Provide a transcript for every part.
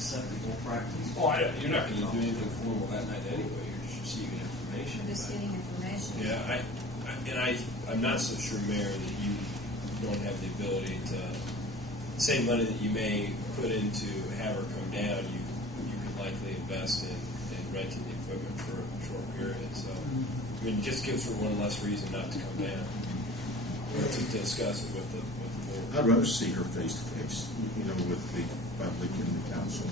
acceptable practice? Well, you're not going to do anything formal that night anyway. You're just receiving information. We're just getting information. Yeah, I'm not so sure, Mayor, that you don't have the ability to, same money that you may put into have her come down, you could likely invest in renting the equipment for a short period. So, I mean, it just gives her one less reason not to come down or to discuss it with the board. I'd rather see her face to face, with the public and the council.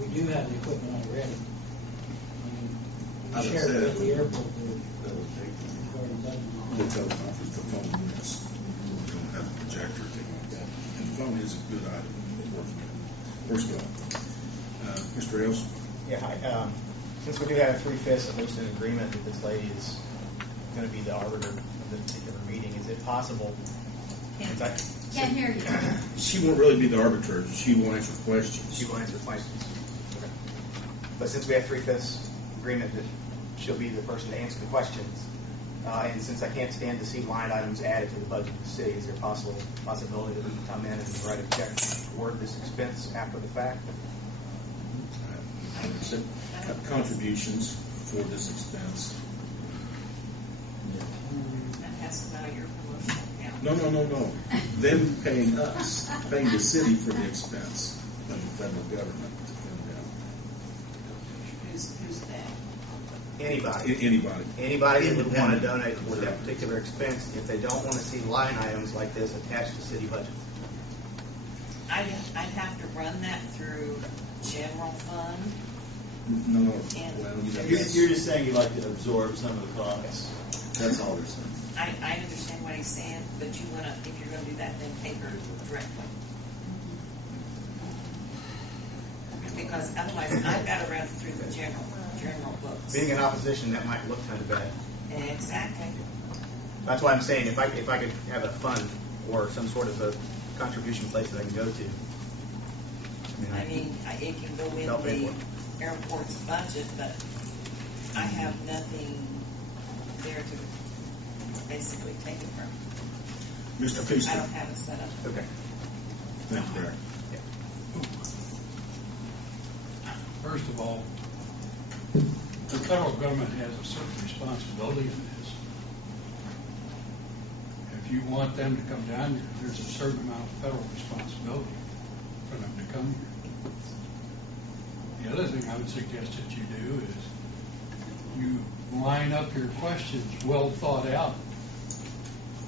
We do have the equipment already. I We would share say it that with the would- airport. The teleconference, the phone, yes. We don't have a projector or anything like that. And the phone is a good item. Where's God? Mr. Ailes? Yeah, hi. Since we do have 3/5 at least an agreement that this lady is going to be the arbiter of this particular meeting, is it possible? Can't hear you. She won't really be the arbiter. She won't answer questions. She will answer questions. Okay. But since we have 3/5 agreement that she'll be the person to answer the questions, and since I can't stand to see line items added to the budget of the city, is there a possibility that we can come in and write a check toward this expense after the fact? Contributions for this expense. That has to go to your promotional account. No. Them paying us, paying the city for the expense of the federal government to come down. Who's that? Anybody. Anybody that would want to donate for that particular expense if they don't want to see line items like this attached to city budget. I'd have to run that through general fund. No. And- Well, You're just saying you'd like to absorb some of the costs. that's all they're saying. I understand what he's saying, but if you're going to do that, then pay her directly. Because otherwise, I've got to run through the general books. Being in opposition, that might look kind of bad. Exactly. That's why I'm saying if I could have a fund or some sort of a contribution place that I can go to. It can go in I'll pay the for it. airport's budget, but I have nothing there to basically take it from. Mr. I Feaster. don't have it set up. Okay. Thank you, Barry. First of all, the federal government has a certain responsibility in this. If you want them to come down here, there's a certain amount of federal responsibility for them to come here. The other thing I would suggest that you do is you line up your questions well thought out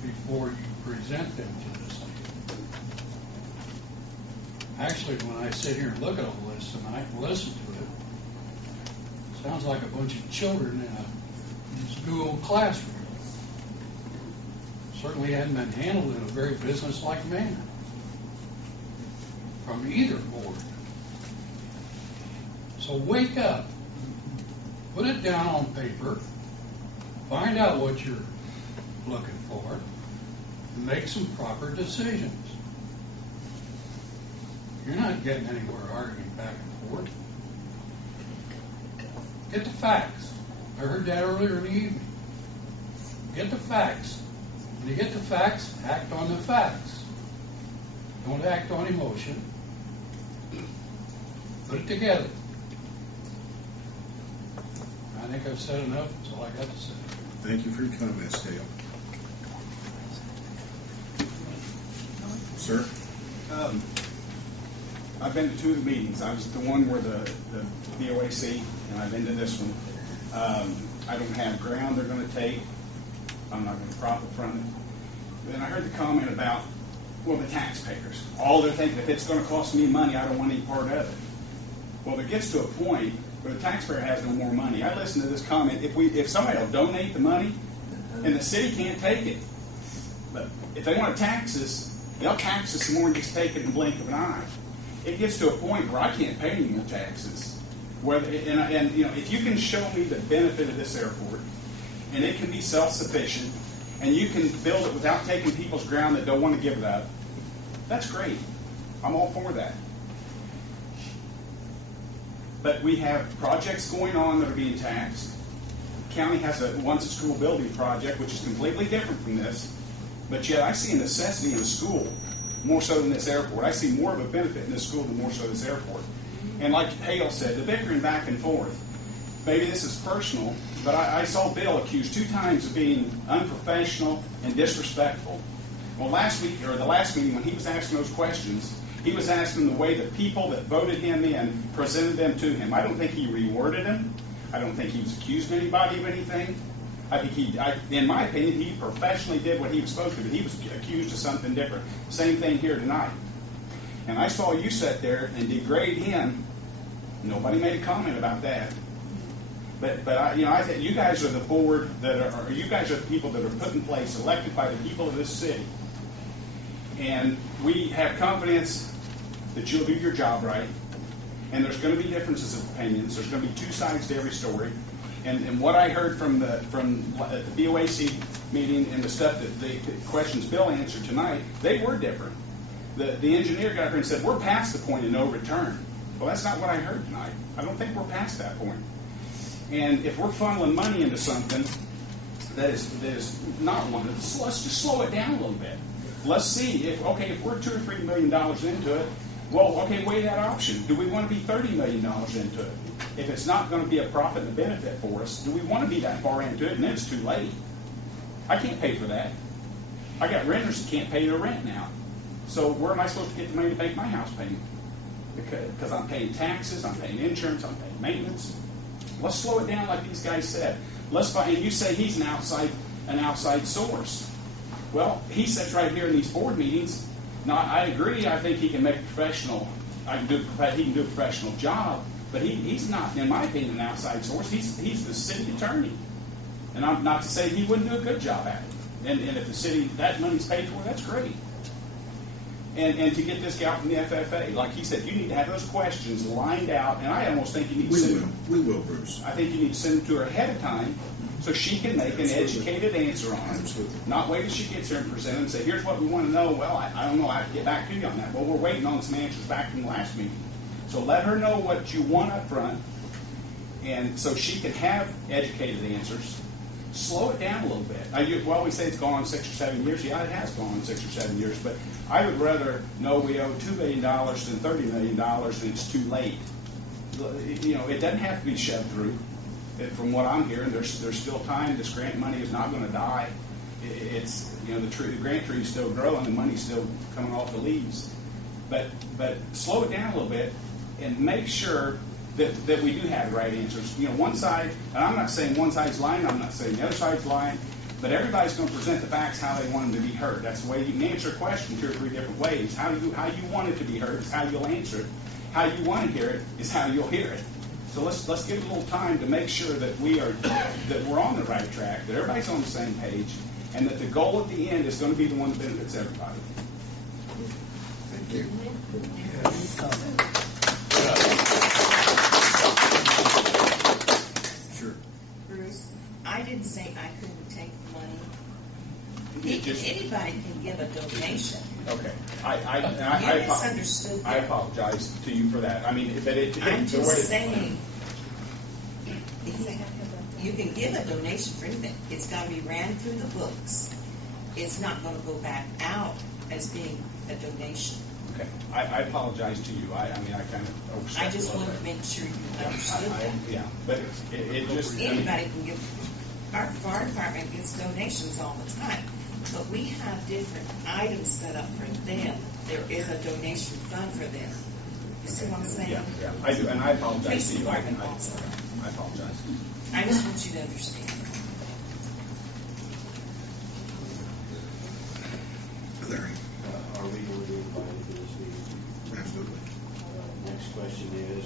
before you present them to the city. Actually, when I sit here and look at all this tonight and listen to it, it sounds like a bunch of children in a school classroom. Certainly hadn't been handled in a very businesslike manner from either board. So wake up, put it down on paper, find out what you're looking for, and make some proper decisions. You're not getting anywhere arguing back and forth. Get the facts. I heard that earlier in the evening. Get the facts. When you get the facts, act on the facts. Don't act on emotion. Put it together. I think I've said enough. That's all I got to say. Thank you for your comments, Dale. Sir? I've been to two of the meetings. I was at the one where the BOAC, and I've been to this one. I don't have ground they're going to take. I'm not going to profit from it. Then I heard the comment about, well, the taxpayers. All they're thinking, if it's going to cost me money, I don't want any part of it. Well, it gets to a point where the taxpayer has no more money. I listened to this comment. If somebody will donate the money, and the city can't take it, but if they want to tax us, they'll tax us more and just take it in the blink of an eye. It gets to a point where I can't pay any more taxes. If you can show me the benefit of this airport, and it can be self-sufficient, and you can build it without taking people's ground that don't want to give it up, that's great. I'm all for that. But we have projects going on that are being taxed. The county has a once-a-school building project, which is completely different from this. But yet I see a necessity in a school more so than this airport. I see more of a benefit in this school than more so this airport. And like Hale said, the bickering back and forth. Maybe this is personal, but I saw Bill accused 2 times of being unprofessional and disrespectful. Well, last week, or the last meeting, when he was asking those questions, he was asking the way the people that voted him in presented them to him. I don't think he reworded them. I don't think he was accusing anybody of anything. I think in my opinion, he professionally did what he was supposed to, but he was accused of something different. Same thing here tonight. And I saw you sit there and degrade him. Nobody made a comment about that. But I think you guys are the board you guys are the people that are put in place, elected by the people of this city. And we have confidence that you'll do your job right. And there's going to be differences of opinions. There's going to be 2 sides to every story. And what I heard from the BOAC meeting and the stuff that the questions Bill answered tonight, they were different. The engineer got up here and said, we're past the point of no return. Well, that's not what I heard tonight. I don't think we're past that point. And if we're funneling money into something that is not one, let's just slow it down a little bit. Let's see if we're $2 or $3 million into it. Well, okay, weigh that option. Do we want to be $30 million into it? If it's not going to be a profit and a benefit for us, do we want to be that far into it? And then it's too late. I can't pay for that. I got renters that can't pay their rent now. So where am I supposed to get the money to make my house payment? Because I'm paying taxes, I'm paying insurance, I'm paying maintenance. Let's slow it down like these guys said. And you say he's an outside source. Well, he sits right here in these board meetings. Now, I agree. I think he can make a professional. He can do a professional job, but he's not, in my opinion, an outside source. He's the city attorney, and I'm not to say he wouldn't do a good job at it. And if the city that money's paid for, that's great. And to get this guy from the FFA, like he said, you need to have those questions lined out, and I almost think you need to send them. We will, Bruce. I think you need to send them to her ahead of time so she can make an educated answer on it. Absolutely. Not wait till she gets here and present it and say, here's what we want to know. Well, I don't know. I have to get back to you on that. Well, we're waiting on some answers back from the last meeting. So let her know what you want up front, and so she can have educated answers. Slow it down a little bit. We say it's gone on 6 or 7 years. Yeah, it has gone on 6 or 7 years, but I would rather know we owe $2 million than $30 million and it's too late. It doesn't have to be shoved through. From what I'm hearing, there's still time. This grant money is not going to die. It's the grant tree is still growing, the money's still coming off the leaves. But slow it down a little bit and make sure that we do have the right answers. One side, and I'm not saying one side's lying, I'm not saying the other side's lying, but everybody's going to present the facts how they want them to be heard. That's the way you can answer a question 2 or 3 different ways. How you want it to be heard is how you'll answer it. How you want to hear it is how you'll hear it. So let's give it a little time to make sure that we're on the right track, that everybody's on the same page, and that the goal at the end is going to be the one that benefits everybody. Thank you. Sure. Bruce, I didn't say I couldn't take money. Just- Anybody can give a donation. Okay. You misunderstood I that. apologize to you for that. I mean, but I'm just saying, you can give a donation for anything. It's got to be ran through the books. It's not going to go back out as being a donation. Okay. I apologize to you. I kind of overstepped. I just a little wanted to bit. make sure you understood that. Yeah, but it just Anybody can give. Our fire department gets donations all the time, but we have different items set up for them. There is a donation fund for them. You see what I'm saying? Yeah, I do, and I apologize Police to you. department also. I apologize. I just want you to understand. Larry. Are we going to be invited to this meeting? Absolutely. Next question is,